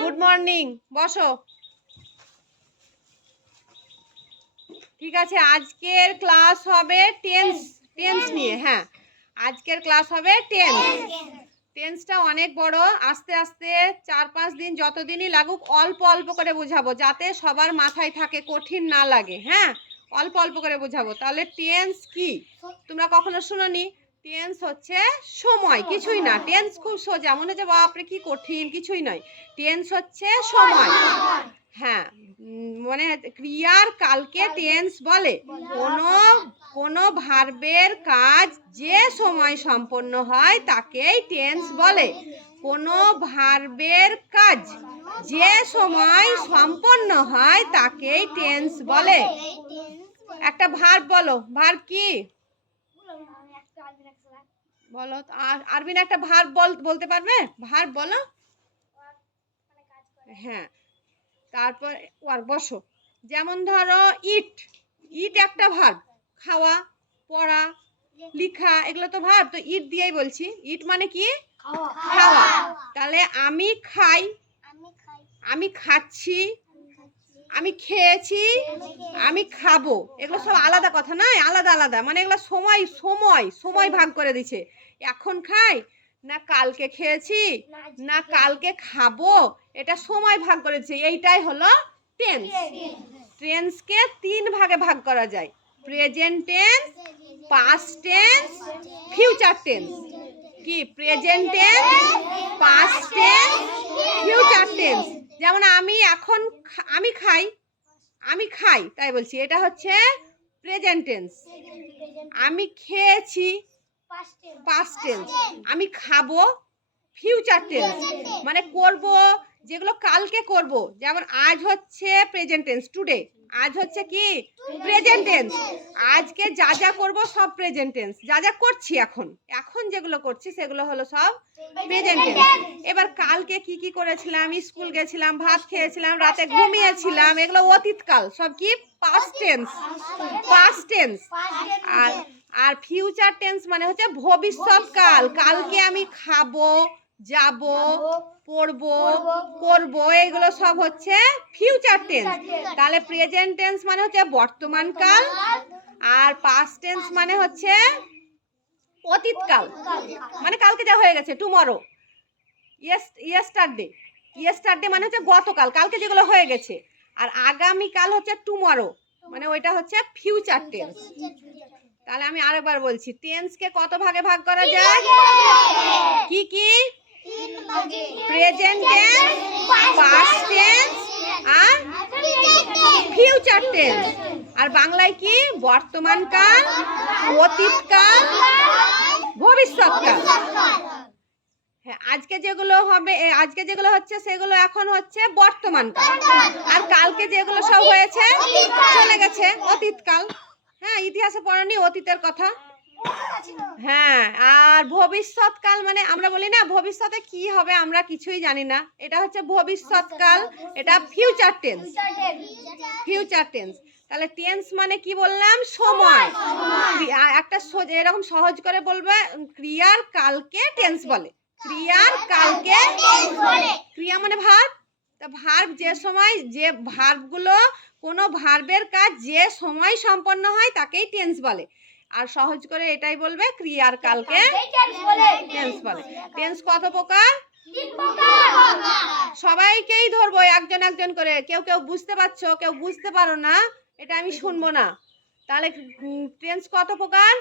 Good morning বসো। ঠিক আছে, আজকের ক্লাস হবে টেন্স টেন্স নিয়ে হ্যাঁ। আজকের ক্লাস হবে টেন্স টেন্সটা অনেক বড়, আস্তে আস্তে চার পাঁচ দিন যতদিনই লাগুক, অল্প অল্প করে বোঝাবো, যাতে সবার মাথায় থাকে কঠিন না লাগে হ্যাঁ। অল্প অল্প করে বোঝাবো। তাহলে টেন্স কি? তোমরা কখনো শুনোনি? টেন্স হচ্ছে সময় কিছুই না। টেন্স খুব সোজা মনে হচ্ছে বাপরে কি কঠিন কিছুই নয়। টেন্স হচ্ছে সময়। হ্যাঁ মানে ক্রিয়ার কালকে টেন্স বলে। কোনো কোনো ভার্বের কাজ যে সময় সম্পন্ন হয় তাকেই টেন্স বলে। কোনো ভার্বের কাজ যে সময় সম্পন্ন হয় তাকেই টেন্স বলে। একটা ভার্ব বলো। ভার্ব কি? বলো আর আরবিন একটা ভার্ব বল, বলতে পারবে? ভার বলো। হ্যাঁ। তারপর আর বসো। যেমন ধরো ইট ইট একটা ভার্ব খাওয়া, পড়া, লিখা, এগুলো তো ভার্ব তো ইট দিয়েই বলছি। ইট মানে কি? খাওয়া। তাহলে আমি খাই, আমি খাচ্ছি, আমি খেয়েছি, আমি খাব। এগুলো সব আলাদা কথা নয়? আলাদা আলাদা। মানে এগুলো সময় সময় সময় ভাগ করে দিছে এখন খাই? না কালকে খেয়েছি না কালকে খাব। এটা সময় ভাগ করে দিচ্ছে এইটাই হলো টেন্স টেন্সকে তিন ভাগে ভাগ করা যায়। Present tense past tense future tense কি? Present tense past tense future tense যেমন আমি এখন আমি খাই আমি খাই তাই বলছি। এটা হচ্ছে প্রেজেন্ট টেন্স আমি খেয়েছি পাস্ট টেন্স আমি খাব ফিউচার টেন্স মানে করব যেগুলো কালকে করব। যেমন আজ হচ্ছে প্রেজেন্ট টেন্স টুডে আজ হচ্ছে কি? প্রেজেন্ট টেন্স আজকে যা যা করব সব প্রেজেন্ট টেন্স যা যা করছি এখন এখন যেগুলো করছি সেগুলো হলো সব প্রেজেন্ট টেন্স এবার কালকে কি কি করেছিলাম? স্কুল গেছিলাম ভাত খেয়েছিলাম রাতে ঘুমিয়েছিলাম এগুলো অতীতকাল সব কি? পাস্ট টেন্স পাস্ট টেন্স আর আর ফিউচার টেন্স মানে হচ্ছে ভবিষ্যৎকাল। কালকে আমি খাব যাব পড়ব করব এগুলো সব হচ্ছে ফিউচার টেন্স তাহলে প্রেজেন্ট টেন্স মানে হচ্ছে বর্তমান কাল আর পাস্ট টেন্স মানে হচ্ছে অতীতকাল। মানে কালকে যা হয়ে গেছে টুমরো ইয়েস ইয়েস্টারডে ইয়েস্টারডে মানে হচ্ছে গতকাল কালকে যেগুলো হয়ে গেছে। আর আগামীকাল হচ্ছে টুমরো মানে ওইটা হচ্ছে ফিউচার টেন্স তাহলে আমি আরেকবার বলছি টেন্সকে কত ভাগে ভাগ করা যায়? কি কি? প্রেজেন্ট টেন্স পাস্ট টেন্স আর ফিউচার টেন্স আর বাংলায় কি? বর্তমানকাল অতীতকাল ভবিষ্যৎকাল হ্যাঁ আজকে যেগুলো হবে আজকে যেগুলো হচ্ছে সেগুলো এখন হচ্ছে বর্তমান কাল। আর কালকে যেগুলো সব হয়েছে চলে গেছে অতীতকাল হ্যাঁ ইতিহাসে পড়ানি অতীতের কথা। হ্যাঁ। আর ভবিষ্যৎকাল মানে আমরা বলি না ভবিষ্যতে কি হবে আমরা কিছুই জানি না। এটা হচ্ছে ভবিষ্যৎকাল এটা ফিউচার টেন্স ফিউচার টেন্স তাহলে টেন্স মানে কি বললাম? সময়। একটা এরকম সহজ করে বলবে ক্রিয়ার কালকে টেন্স বলে। ক্রিয়ার কালকে ক্রিয়া মানে ভার্ব তা ভার্ব যে সময় যে ভার্বগুলো কোনো ভার্বের কাজ যে সময় সম্পন্ন হয় তাকেই টেন্স বলে আর সহজ করে এটাই বলবে ক্রিয়ার কালকে টেন্স বলে টেন্স কত প্রকার সবাইকেই ধরবো একজন একজন করে কেউ কেউ বুঝতে পারছ কেউ বুঝতে পারো না এটা আমি শুনব না তাহলে টেন্স কত প্রকার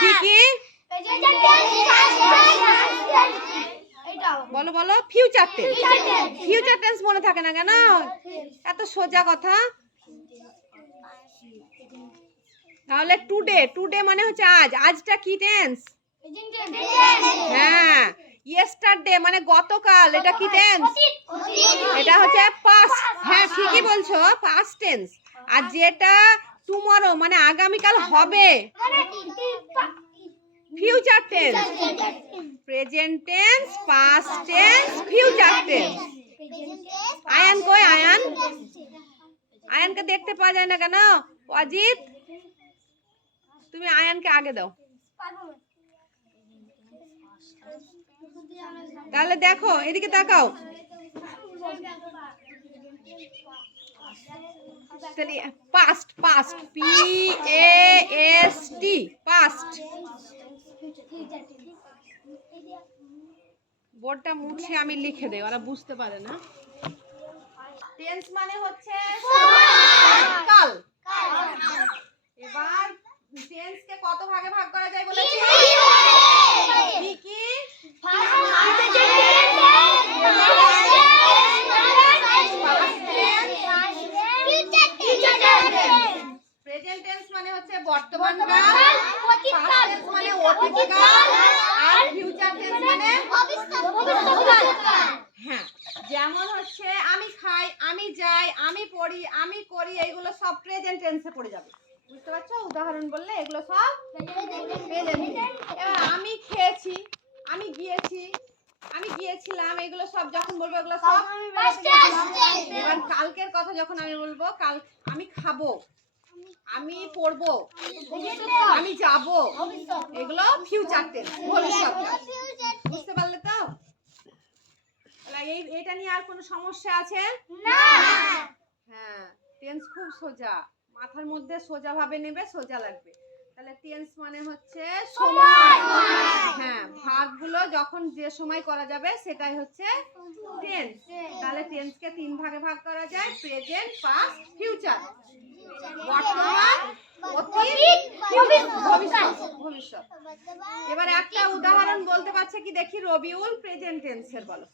কি কি বলো বলো ফিউচার টেন্স ফিউচার টেন্স মনে থাকে না কেন? এত সোজা কথা। তাহলে টুডে টুডে মানে হচ্ছে আজ। আজটা কি টেন্স হ্যাঁ। ইয়েস্টারডে মানে গতকাল। এটা কি টেন্স এটা হচ্ছে পাস্ট হ্যাঁ ঠিকই বলছো পাস্ট টেন্স আর যেটা টুমরো মানে আগামীকাল হবে। Future tense present tense past tense future tense Ayaan কই আয়ান আয়ানকে দেখতে পাওয়া যায় না কেন অজিত তুমি আয়ানকে আগে দাও তাহলে দেখো এদিকে তাকাও তাহলে past past P A S T past বোর্ডটা মুছে আমি লিখে দেই, ওরা বুঝতে পারে না। টেন্স মানে হচ্ছে কাল। এবার টেন্স কে কত ভাগে ভাগ করা যায় বলেছি? কি কি? প্রেজেন্ট টেন্স মানে হচ্ছে বর্তমান কাল। পাস্ট টেন্স মানে অতীত আর ফিউচার টেন্স মানে হ্যাঁ যেমন হচ্ছে আমি খাই আমি যাই আমি পড়ি আমি করি এইগুলো সব প্রেজেন্ট টেন্সে পড়ে যাবে। বুঝতে পারছ? উদাহরণ বললে এগুলো সব এবার আমি খেয়েছি আমি গিয়েছি আমি গিয়েছিলাম এগুলো সব যখন বলব এগুলো সব কালকের কথা যখন আমি বলব কাল আমি খাব। আমি পড়ব আমি যাব। এগুলো ফিউচার টেন্স ভবিষ্যৎ বুঝতে পারলে তো? এই এটা নিয়ে আর কোনো সমস্যা আছে? হ্যাঁ টেন্স খুব সোজা। মাথার মধ্যে সোজা ভাবে নেবে সোজা লাগবে। তাহলে টেন্স মানে হচ্ছে সময়। হ্যাঁ ভাগগুলো যখন যে সময় করা যাবে সেটাই হচ্ছে টেন্স তাহলে টেন্সকে তিন ভাগে ভাগ করা যায় প্রেজেন্ট পাস্ট ফিউচার বর্তমান অতীত ভবিষ্যৎ। ভবিষ্যৎ এবার একটা উদাহরণ বলতে পারছে কি? দেখি রবিউল প্রেজেন্ট টেন্সের বলো।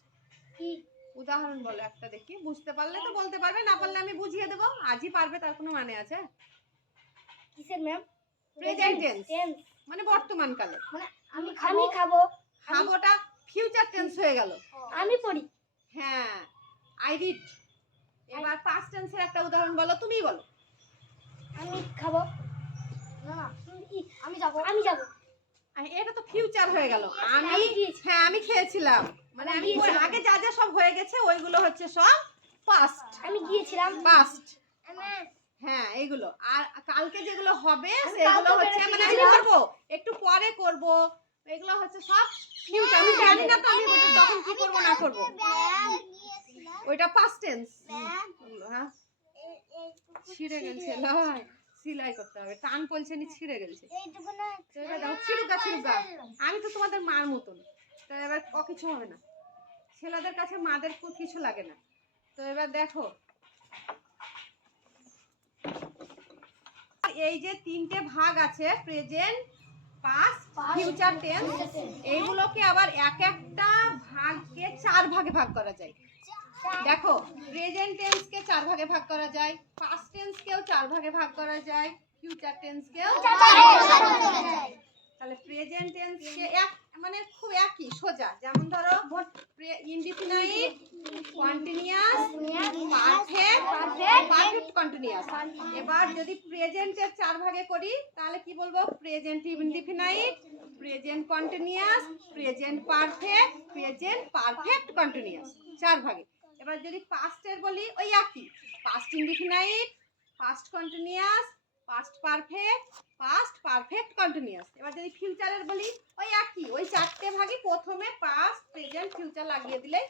উদাহরণ বলো একটা দেখি। বুঝতে পারলে তো বলতে পারবে না পারলে আমি বুঝিয়ে দেবো। আজই পারবে তার কোনো মানে আছে? কিসের ম্যাম প্রেজেন্ট টেন্স মানে বর্তমান কালে। মানে আমি আমি খাব খাবোটা ফিউচার টেন্স হয়ে গেল। আমি পড়ি। হ্যাঁ আই রিড এবার পাস্ট টেন্সের একটা উদাহরণ বলো তুমি বলো। আমি খাব। না আমি যাব আমি যাব। এটা তো ফিউচার হয়ে গেল। আমি আমি হ্যাঁ আমি খেয়েছিলাম। মানে আমি আগে যা যা সব হয়ে গেছে ওইগুলো হচ্ছে সব পাস্ট আমি গিয়েছিলাম পাস্ট হ্যাঁ এইগুলো আর কালকে যেগুলো হবে সেগুলো হচ্ছে মানে আমি করব। একটু পরে করব। এগুলো হচ্ছে সব ফিউচার আমি জানি না তো আমি তখন কি করব না করব। ওইটা পাস্ট টেন্স হ্যাঁ। ছিঁড়ে গেছে। লয়। সিলাই করতে হবে। টান পলছে নি ছিঁড়ে গেছে দাও ছিড়ুকা ছিড়ুকা আমি তো তোমাদের মার মতন। তো এবার ও কিছু হবে না। ছেলেদের কাছে মাদের কিছু লাগে না। তো এবার দেখো। এই যে তিনটে ভাগ আছে প্রেজেন্ট পাস ফিউচার টেন্স এইগুলোকে আবার এক একটা ভাগকে চার ভাগে ভাগ করা যায়। দেখো প্রেজেন্ট টেন্সকে চার ভাগে ভাগ করা যায় পাস্ট টেন্সকেও চার ভাগে ভাগ করা যায় ফিউচার টেন্সকেও তাহলে প্রেজেন্ট টেন্সকে এক মানে খুব একই, সোজা। যেমন ধরো indefinite continuous perfect perfect continuous এবার যদি প্রেজেন্টের চার ভাগে করি, তাহলে কি বলব? Present indefinite present continuous present perfect present perfect continuous চার ভাগে। এবার যদি পাস্টের বলি, ওই একই। Past indefinite past continuous past perfect past perfect continuous এবার যদি ফিউচারের বলি ওই একই ওই চারটে ভাগে প্রথমে পাস্ট প্রেজেন্ট ফিউচার লাগিয়ে দিলেই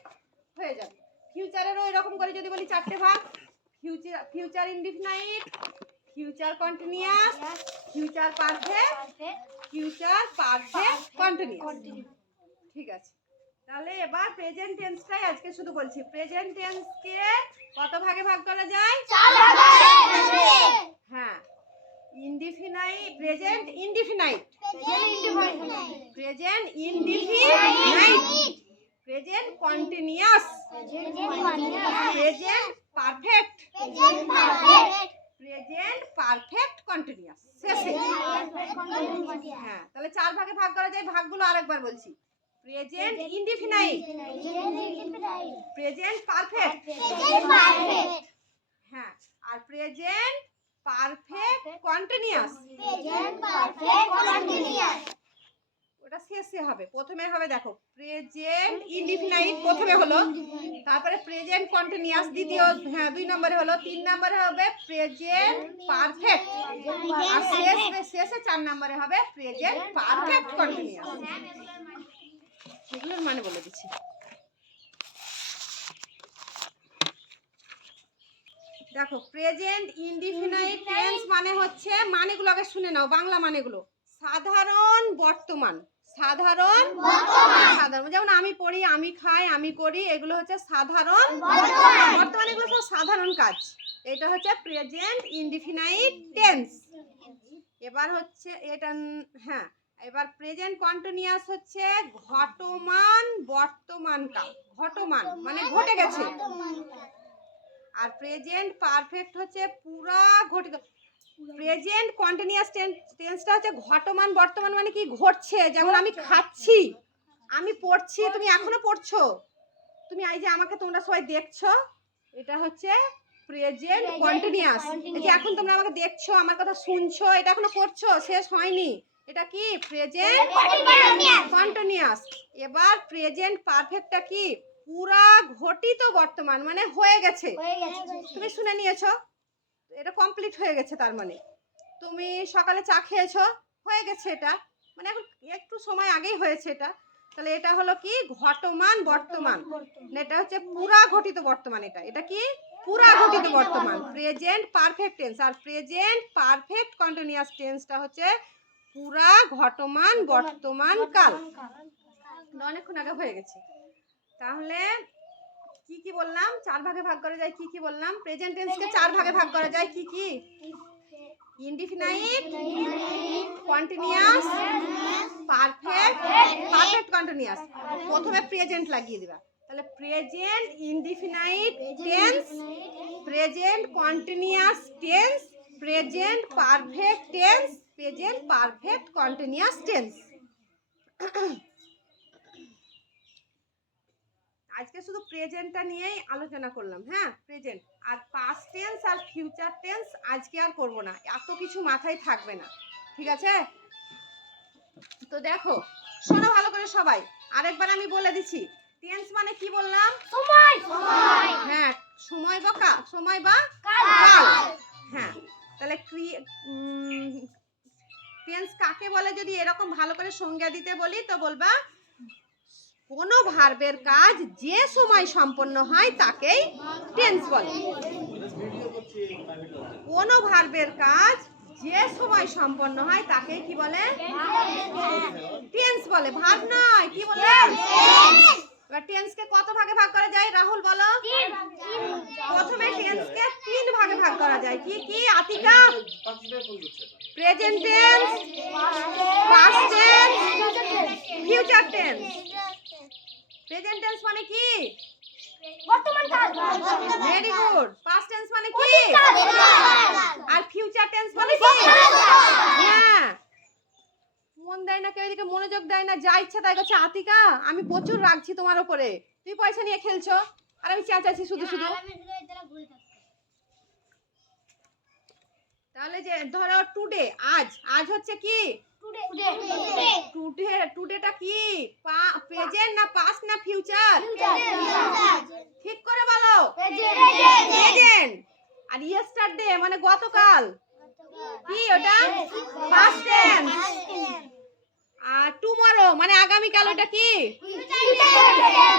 হয়ে যাবে। ফিউচারেরও এরকম করে যদি বলি চারটে ভাগ future future indefinite future continuous future perfect future perfect continuous ঠিক আছে। তাহলে এবার প্রেজেন্ট টেন্সটাই আজকে শুধু বলছি। প্রেজেন্ট টেন্সকে কত ভাগে ভাগ করা যায়? হ্যাঁ। Indefinite, present indefinite. Present indefinite. Present continuous. Present perfect. Present perfect continuous. শেষে। হ্যাঁ তাহলে চার ভাগে ভাগ করা যায়, ভাগগুলো আরেকবার বলছি। Present indefinite. Present perfect. হ্যাঁ আর প্রেজেন্ট পারফেক্ট কন্টিনিউয়াস ওটা শেষে হবে প্রথমে হবে দেখো প্রেজেন্ট ইনডিফিনাইট প্রথমে হলো তারপরে প্রেজেন্ট কন্টিনিউয়াস দ্বিতীয় হ্যাঁ দুই নম্বরে হলো তিন নম্বরে হবে প্রেজেন্ট পারফেক্ট আর শেষ শেষে চার নম্বরে হবে প্রেজেন্ট পারফেক্ট কন্টিনিউয়াস এগুলোর মানে বলে দিচ্ছি। দেখো প্রেজেন্ট ইনডিফিনাইট টেন্স মানে হচ্ছে মানেগুলো আগে শুনে নাও বাংলা মানেগুলো। সাধারণ বর্তমান। সাধারণ সাধারণ। যেমন আমি পড়ি আমি খাই আমি করি এগুলো হচ্ছে সাধারণ বর্তমান। এগুলো সব সাধারণ কাজ। এটা হচ্ছে প্রেজেন্ট ইনডিফিনাইট টেন্স এবার হচ্ছে এটা হ্যাঁ এবার প্রেজেন্ট কন্টিনিউয়াস হচ্ছে ঘটমান বর্তমান কাল। ঘটমান মানে ঘটে গেছে। আর প্রেজেন্ট পারফেক্ট হচ্ছে পুরা ঘটিত। প্রেজেন্ট কন্টিনিউয়াস টেন্সটা হচ্ছে ঘটমান বর্তমান মানে কি ঘটছে? যেমন আমি খাচ্ছি আমি পড়ছি তুমি এখনও পড়ছো? তুমি এই যে আমাকে তোমরা সবাই দেখছ এটা হচ্ছে প্রেজেন্ট কন্টিনিউয়াস এই যে এখন তোমরা আমাকে দেখছ আমার কথা শুনছো এটা এখনও করছ শেষ হয়নি। এটা কি? প্রেজেন্ট কন্টিনিউয়াস এবার প্রেজেন্ট পারফেক্টটা কি? পুরা ঘটিত বর্তমান মানে হয়ে গেছে। তুমি শুনে নিয়েছো? এটা কমপ্লিট হয়ে গেছে তার মানে। তুমি সকালে চা খেয়েছো? হয়ে গেছে এটা। মানে এখন একটু সময় আগেই হয়েছে এটা। তাহলে এটা হলো কি? ঘটমান বর্তমান। এটা হচ্ছে পুরা ঘটিত বর্তমান এটা। এটা কি? পুরা ঘটিত বর্তমান। প্রেজেন্ট পারফেক্ট টেন্স আর প্রেজেন্ট পারফেক্ট কন্টিনিউয়াস টেন্সটা হচ্ছে পুরা ঘটমান বর্তমান কাল। অনেকক্ষণ আগে হয়ে গেছে। তাহলে কি কি বললাম? চার ভাগে ভাগ করা যায় কি কি বললাম? প্রেজেন্ট টেন্সকে চার ভাগে ভাগ করা যায় কি কি? Indefinite continuous perfect perfect continuous প্রথমে প্রেজেন্ট লাগিয়ে দিবা। তাহলে present indefinite tense present continuous tense present perfect tense present perfect continuous tense আজকে শুধু প্রেজেন্টটা নিয়েই আলোচনা করলাম হ্যাঁ? প্রেজেন্ট আর পাস্ট টেন্স আর ফিউচার টেন্স আজকে আর করব না এত কিছু মাথায় থাকবে না ঠিক আছে? তো দেখো শোনো ভালো করে সবাই আরেকবার আমি বলে দিচ্ছি টেন্স মানে কি বললাম? সময়! সময়! হ্যাঁ সময় বা কা সময় বা কাল! কাল। হ্যাঁ তাহলে টেন্স কাকে বলে যদি এরকম ভালো করে সংজ্ঞা দিতে বলি তো বলবা কোনো ভার্বের কাজ যে সময় সম্পন্ন হয় তাকেই টেন্স বলে। কোনো ভার্বের কাজ যে সময় সম্পন্ন হয় তাকেই কি বলে? টেন্স বলে। ভার্ব নয়, কি বলে? এবার টেন্সকে কত ভাগে ভাগ করা যায়? রাহুল বলো। প্রথমে টেন্সকে তিন ভাগে ভাগ করা যায়। কি কি? Atika? Present tense past tense future tense. Present tense মানে কি? বর্তমান কাল। ভেরি গুড পাস্ট টেন্স মানে কি? আর ফিউচার টেন্স মানে কি? হ্যাঁ। মন দেয় না কেউ এদিকে মনোযোগ দেয় না যা ইচ্ছা তাই করছে। আতিকা আমি প্রচুর রাখছি তোমার উপরে। তুই পয়সা নিয়ে খেলছো আর আমি চেঁচাচ্ছি শুধু শুধু। তাহলে যে ধরো টুডে আজ। আজ হচ্ছে কি? টুডে টুডেটা কি? প্রেজেন্ট না পাস্ট না ফিউচার ঠিক করে বলো। প্রেজেন্ট আর ইয়েস্টারডে মানে গতকাল। কি ওটা? পাস্ট টেন্স আর টুমরো মানে আগামীকাল ওটা কি?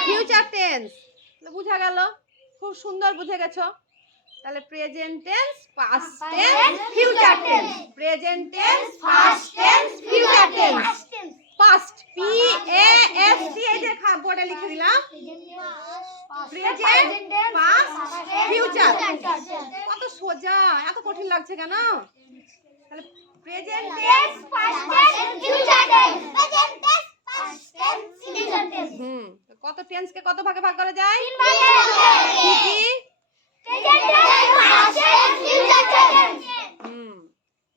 ফিউচার টেন্স বুঝা গেল? খুব সুন্দর বুঝে গেছো। তাহলে present tense past tense future tense present tense past tense future tense past P A S T এই যে বোর্ডে লিখে দিলাম। প্রেজেন্ট পাস্ট ফিউচার কত সোজা এত কঠিন লাগছে কেন? তাহলে present tense past tense future tense present tense past tense future tense হুম কত টেন্সকে কত ভাগে ভাগ করা যায়? তিন ভাগে কি কি? হুম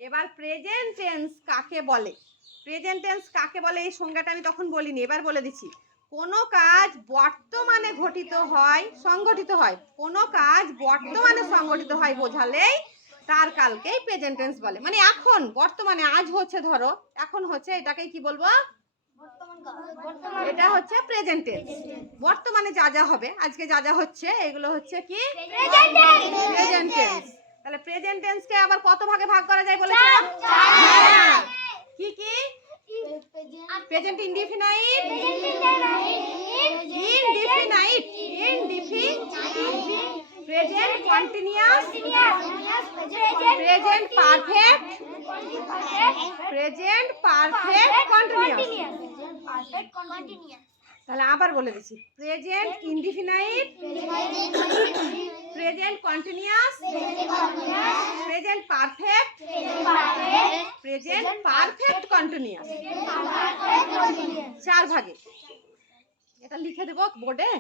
এবার প্রেজেন্ট টেন্স কাকে বলে? প্রেজেন্ট টেন্স কাকে বলে? এই সংজ্ঞাটা আমি তখন বলিনি, এবার বলে দিচ্ছি। কোনো কাজ বর্তমানে ঘটিত হয় সংগঠিত হয়। কোনো কাজ বর্তমানে সংগঠিত হয় বোঝালেই তার কালকেই প্রেজেন্ট টেন্স বলে। মানে এখন, বর্তমানে, আজ হচ্ছে ধরো, এখন হচ্ছে এটাকেই কি বলব? এটা হচ্ছে প্রেজেন্ট টেন্স বর্তমানে যা যা হবে আজকে যা যা হচ্ছে এগুলো হচ্ছে কি? প্রেজেন্ট টেন্স তাহলে প্রেজেন্ট টেন্সকে আবার কত ভাগে ভাগ করা যায় বলেছিলাম চার। কি কি? Present indefinite indefinite indefinite present continuous present perfect present perfect continuous তাহলে আবার বলে দিচ্ছি। Present indefinite present continuous present perfect present perfect continuous চার ভাগে। এটা লিখে দেবো বোর্ডে।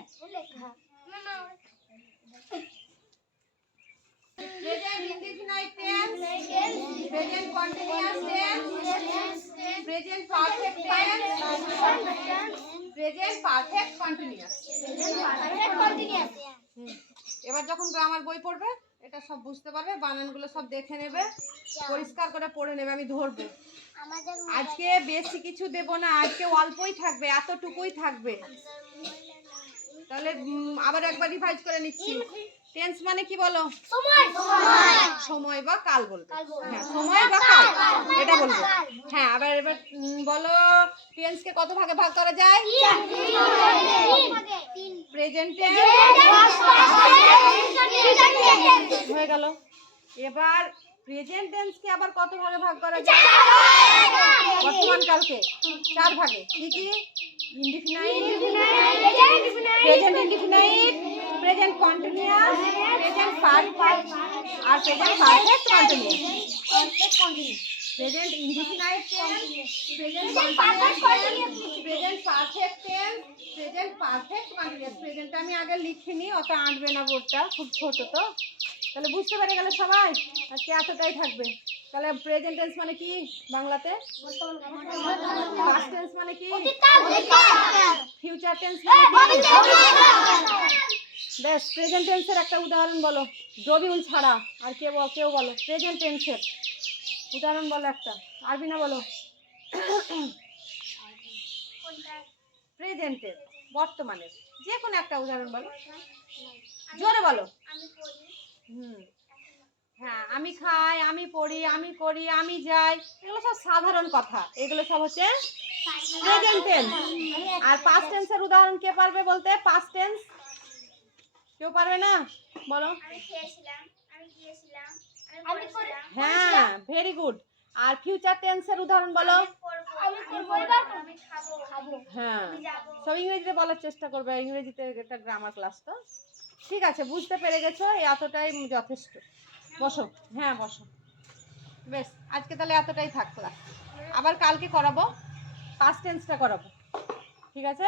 এবার যখন গ্রামার বই পড়বে, এটা সব বুঝতে পারবে, বানানগুলো সব দেখে নেবে, পরিষ্কার করে পড়ে নেবে, আমি ধরবো। আজকে বেশি কিছু দেব না, আজকে অল্পই থাকবে, এতটুকুই থাকবে। তাহলে আবার একবার রিভাইজ করে নিচ্ছি। টেন্স মানে কি বলো সময় বা কাল বলবে হ্যাঁ সময় বা কাল এটা বলব হ্যাঁ আবার এবার বলো টেন্সকে কত ভাগে ভাগ করা যায় প্রেজেন্ট হয়ে গেল এবার প্রেজেন্ট টেন্সকে আবার কত ভাগে ভাগ করা যায় বর্তমান কালকে চার ভাগে কি কি indefinite present indefinite present continuous present perfect আর present perfect continuous present indefinite tense present continuous present perfect tense present perfect continuous প্রেজেন্টটা আমি আগে লিখিনি অত আঁটবে না বোর্ডটা খুব ছোট তো। তাহলে বুঝতে পেরে গেলে সবাই? আজকে এতটাই থাকবে। তাহলে প্রেজেন্ট টেন্স মানে কি বাংলাতে? পাস্ট টেন্স মানে কি? ফিউচার টেন্স মানে কি? বেশ প্রেজেন্ট টেন্সের একটা উদাহরণ বলো। জবিউল ছাড়া আর কে বল কেউ বলো। প্রেজেন্ট টেন্সের উদাহরণ বলো একটা। আরবিনা বলো। প্রেজেন্টের বর্তমানের। যে কোনো একটা উদাহরণ বলো। জোরে বলো। হুম। হ্যাঁ আমি খাই আমি পড়ি আমি করি আমি যাই এগুলো সব সাধারণ কথা। এগুলো সব হচ্ছে প্রেজেন্ট টেন্স আর পাস্ট টেন্সের উদাহরণ কে পারবে বলতে? পাস্ট টেন্স কেউ পারবে না? বলো। হ্যাঁ ভেরি গুড আর ফিউচার টেন্সের উদাহরণ বলো। হ্যাঁ। সব ইংরেজিতে বলার চেষ্টা করবে ইংরেজিতে একটা গ্রামার ক্লাস তো। ঠিক আছে বুঝতে পেরে গেছো এতটাই যথেষ্ট। বসো। হ্যাঁ বসো। বেশ আজকে তাহলে এতটাই থাক ক্লাস আবার কালকে করাবো পাস্ট টেন্সটা করাবো। ঠিক আছে?